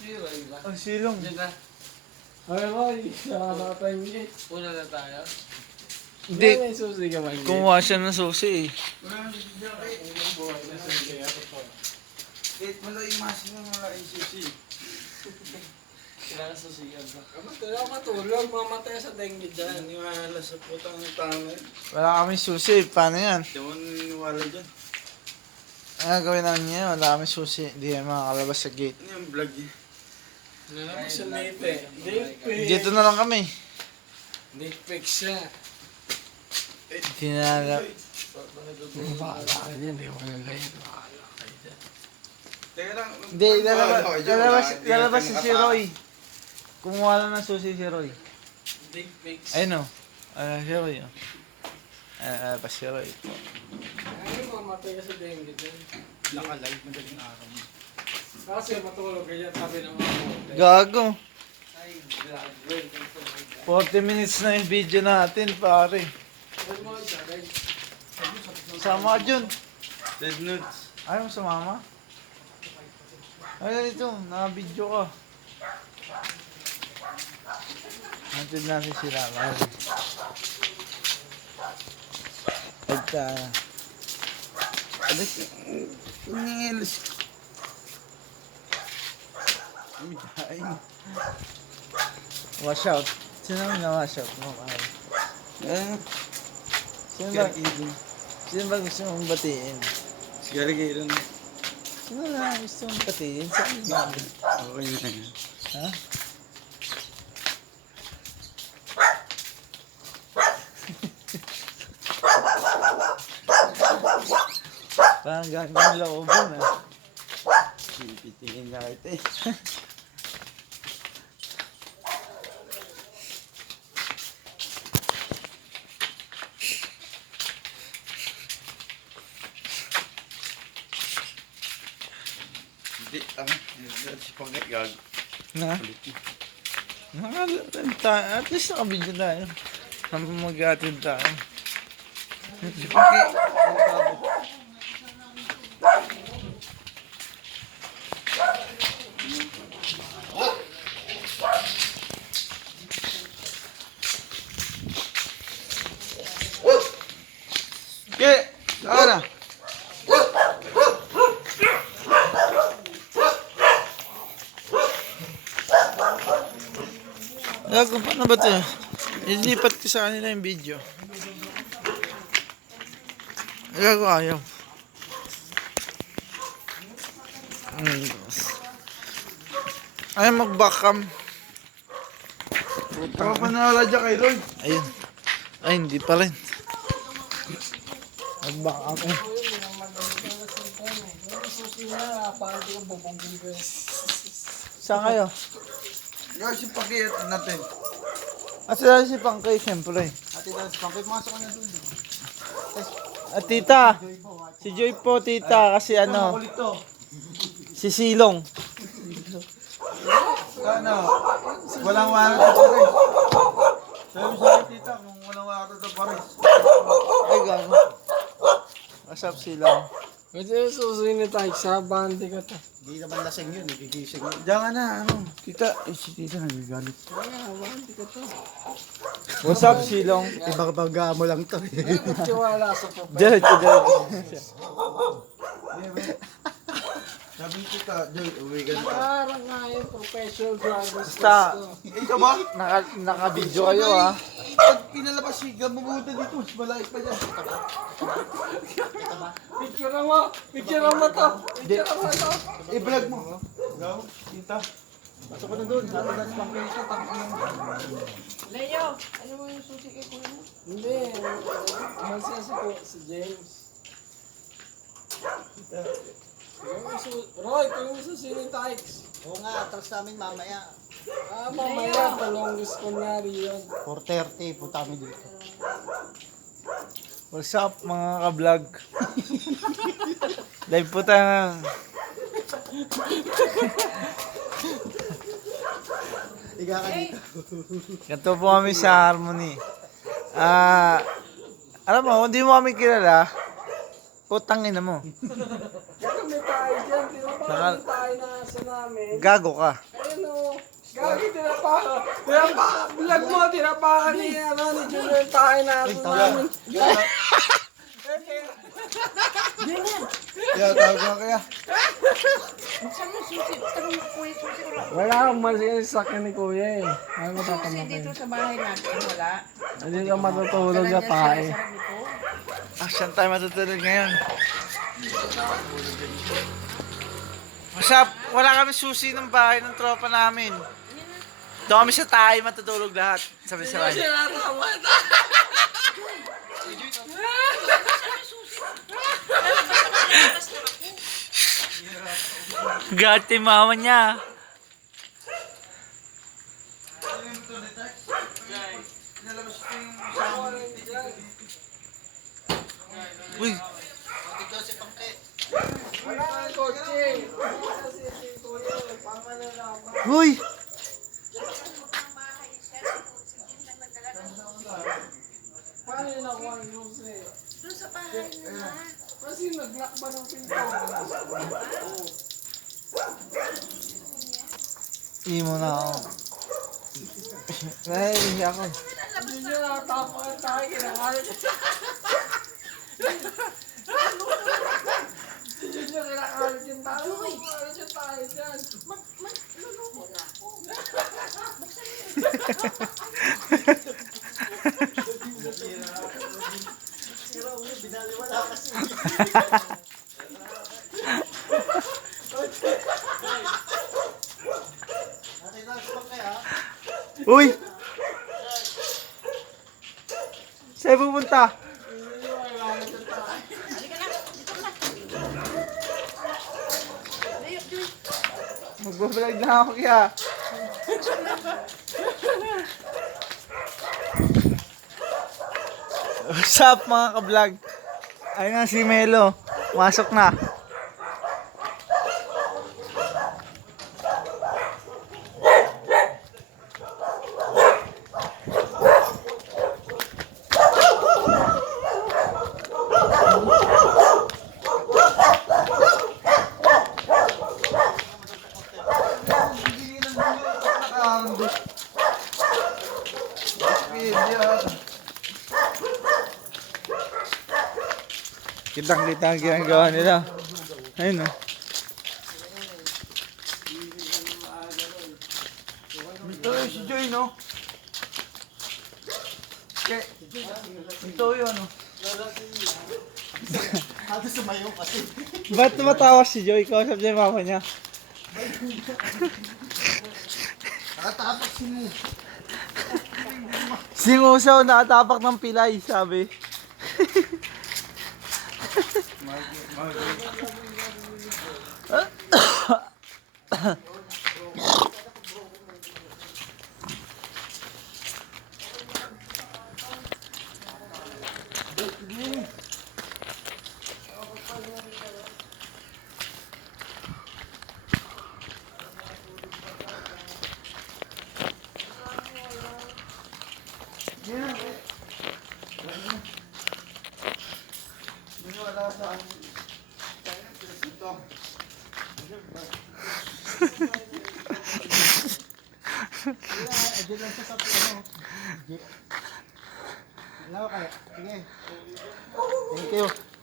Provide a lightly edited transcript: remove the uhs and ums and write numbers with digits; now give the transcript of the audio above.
Silong ba? Ang silong. Diba? Ay, Roy, nakakatayin niya. Una na tayo. Hindi. May susi ka man. Kumuha siya ng susi eh. Wala nang susi ako eh. Kahit wala yung maximum, wala yung susi. Kailangan susiyan ba? Kaya matulog, mamatay sa dengue dyan. Naniwala sa putang ng tanga eh. Wala kami susi. Paano yan? Di mo naniniwala dyan. Ano gawin namin ngayon? Wala kami susi. Hindi kami makakalabas sa gate. Ano yung vlog eh? Nalabas sa Nete. Dick pic. Dito na lang kami. Dick pic siya. Hindi na lang. Bahala ka niya, hindi ko nalayan. Bahala ka dyan. Teka lang. Hindi, lalabas Di si ka Roy. Kumuha lang ng susi si Roy. Dick pics. Ayun o. Si Roy o. Pa si Roy. Ay, mamatay ka sa dengue dyan. Naka-live madaling araw mo. Kasi matulog ka dyan, tabi ng mga bote. Gago. Ay, grabe. 40 minutes na yung video natin, pare. Sabi mo isa, guys. Sama ka dyan. Dead nudes. Ayaw mo sumama? Ay, dito. Naka-video ka. Natin natin sila. Pagka... Alis. Nangilis. Umidain. Wash out. Sino naman na-wash out mo, pare? Sino ba, sino ba gusto mong batiin? Sigara-gira na. Sino na gusto mong batiin? Saan ba? Okay na yan. Ha? Parang gagawin looban ah. Pipitingin na kita eh. Hindi, si Pangay gag. Na? At least nakabidyo tayo. Habang mag-atid tayo. Si Pangay, ang tabo. Ke! Saan na? Gago, paano ba ito? Ilipat ko sa kanila yung video. Gago, ayaw. Ayaw mag-backcam. Baka pa nawala dyan kay Lord. Ayun. Ay, hindi pa rin. Mag-backcam eh. Saan kayo? Gawin si Pangay at natin. At sila si Pangkay, siyempre. Ate daw si Pangay, pumasok ka na dun. At tita, si Joy po tita, kasi ano, Makulit to. si Silong. Ano? Walang wala to Paris. Sabi sa tita kung walang wala to Paris. Ay, gago. What's up, Silong? Pwede yung susi ni tayo sa bandi ka to. Hindi naman lasing yun, nagigising yun. Diyan ka na, ano? Tita, si tita nagagalit. Kaya, bandi ka to. What's up, Silong? Ibang mo lang to. Ay, magtiwala sa papel. Diretso. Sabi ni tita, Joy, uwi ka na. Parang nga yung professional drivers. Basta, Ikaw ba? naka-video kayo ah. Pag pinalabas si Gamubuta dito, mas malaki pa dyan. Picture mo! Picture mo to! Picture mo to! I-vlog mo. Gaw, tita. Pasok ko na doon. Sabi na si Pangay siya, tangin mo. Leo! Ano mo yung susi kay kuya mo? Hindi. Masya si James. Roy, kung mo sa sinin Tykes. Oo nga, atras namin mamaya. Mamaya, palongis kunyari yun. 4:30, punta kami dito. What's up, mga ka-vlog? Live po tayo. Iga ka dito. Ganito po kami sa Harmony. Alam mo, hindi mo kami kilala. Putang ina mo. Kaya may tayo dyan, di ba? Parang tayo na sa namin. Gago ka. Ayun o. Gagi, tinapakan. Vlog mo, tinapakan ni Junior tayo na sa namin. Kaya tawag ko kaya. Saan mo susi? Tanong mo kuya, susi ko lang. Wala akong masiyan sa akin ni Kuya eh. Ano Susi matatama dito kayo? sa bahay natin, wala. Hindi ka matutulog sa tayo. Sarap ito. Ah, saan tayo matutulog ngayon? Masap, wala kami susi ng bahay ng tropa namin. Doon kami sa tayo matutulog lahat. Sabi-sabay. Gati mama niya. Uy, Wala kang kotse. Kasi si Kuya, pamanalaman. uy. Paano yun nakuha ang susi? Doon sa bahay nila. Kasi nag-lock ba ng pinto? Imo na ako. Nahihihi ako. Hindi nyo natapakan tayo, kinakalit. Si Junior kinakalit yung tao. Kinakalit yung tayo dyan. Luluko na ako. Uy! Saan pupunta? Halika na, dito ka na. Layok, Joy. Magbablog na ako kaya. What's up mga ka-vlog? Ayun na si Melo. Masok na. Kitang-kita ang ginagawa nila. Ayun o. Ito yun si Joy, no? Okay. Ito yun, no? Ba't tumatawa si Joy? Kausap niya yung mama niya. Nakatapak si mo. Singusaw, nakatapak ng pilay, sabi. Wala sa ito. Adyan lang siya sa ano. Ano kaya? Sige. Thank you.